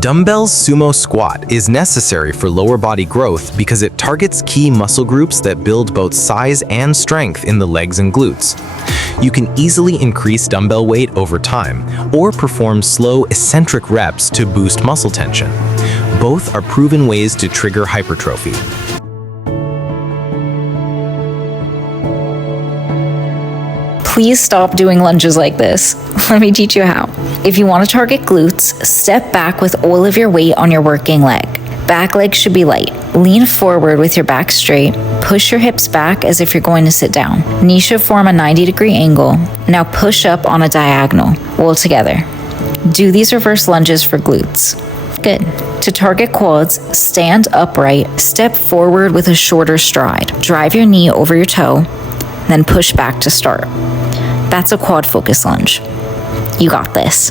Dumbbell's sumo squat is necessary for lower body growth because it targets key muscle groups that build both size and strength in the legs and glutes. You can easily increase dumbbell weight over time or perform slow eccentric reps to boost muscle tension. Both are proven ways to trigger hypertrophy. Please stop doing lunges like this. Let me teach you how. If you want to target glutes, step back with all of your weight on your working leg. Back leg should be light. Lean forward with your back straight. Push your hips back as if you're going to sit down. Knees should form a 90-degree angle. Now push up on a diagonal, all together. Do these reverse lunges for glutes. Good. To target quads, stand upright, step forward with a shorter stride. Drive your knee over your toe, then push back to start. That's a quad focus lunge. You got this.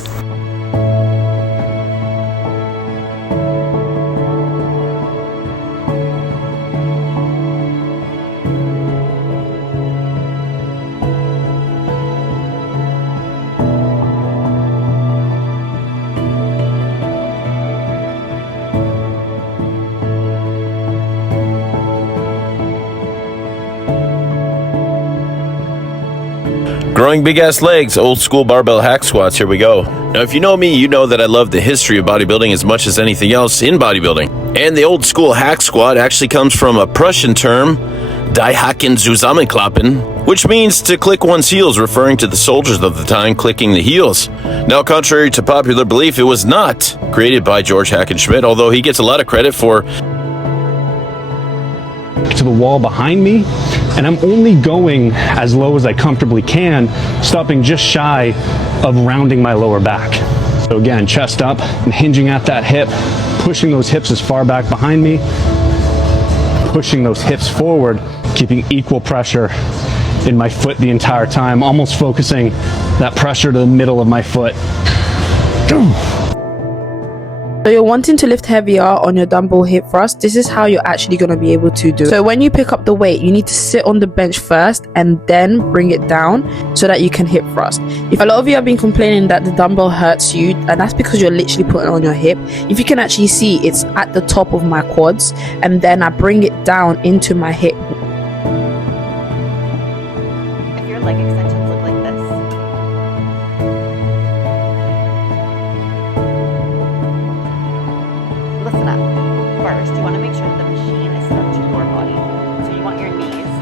Growing big ass legs, old school barbell hack squats, here we go. Now if you know me, you know that I love the history of bodybuilding as much as anything else in bodybuilding. And the old school hack squat actually comes from a Prussian term, Die Hacken Zusammenklappen, which means to click one's heels, referring to the soldiers of the time clicking the heels. Now, contrary to popular belief, it was not created by George Hackenschmidt, although he gets a lot of credit for to the wall behind me, and I'm only going as low as I comfortably can, stopping just shy of rounding my lower back. So again, chest up, I'm hinging at that hip, pushing those hips as far back behind me, pushing those hips forward, keeping equal pressure in my foot the entire time, almost focusing that pressure to the middle of my foot. So you're wanting to lift heavier on your dumbbell hip thrust, this is how you're actually going to be able to do it. So when you pick up the weight, you need to sit on the bench first and then bring it down so that you can hip thrust. If a lot of you have been complaining that the dumbbell hurts you, and that's because you're literally putting it on your hip, if you can actually see, it's at the top of my quads and then I bring it down into my hip. If your leg extensions look like this, listen up. First, you want to make sure that the machine is set up to your body. So you want your knees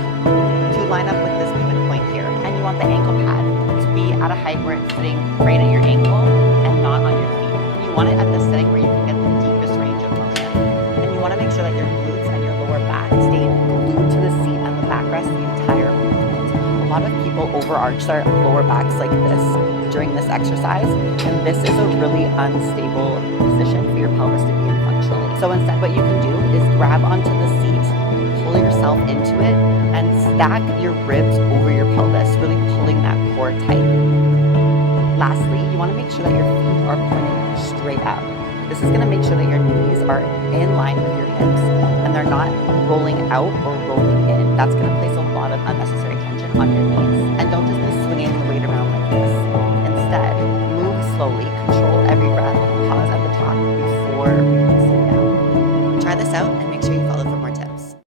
to line up with this pivot point here, and you want the ankle pad to be at a height where it's sitting right at your ankle and not on your feet. You want it at the setting where you can get the deepest range of motion. And you want to make sure that your glutes and your lower back stay glued to the seat and the backrest the entire movement. A lot of people overarch their lower backs like this during this exercise, and this is a really unstable position for your pelvis to be in functionally. So instead what you can do is grab onto the seat, pull yourself into it, and stack your ribs over your pelvis, really pulling that core tight. Lastly, you want to make sure that your feet are pointing straight up. This is going to make sure that your knees are in line with your hips and they're not rolling out or rolling in. That's going to place a lot of unnecessary tension on your knees.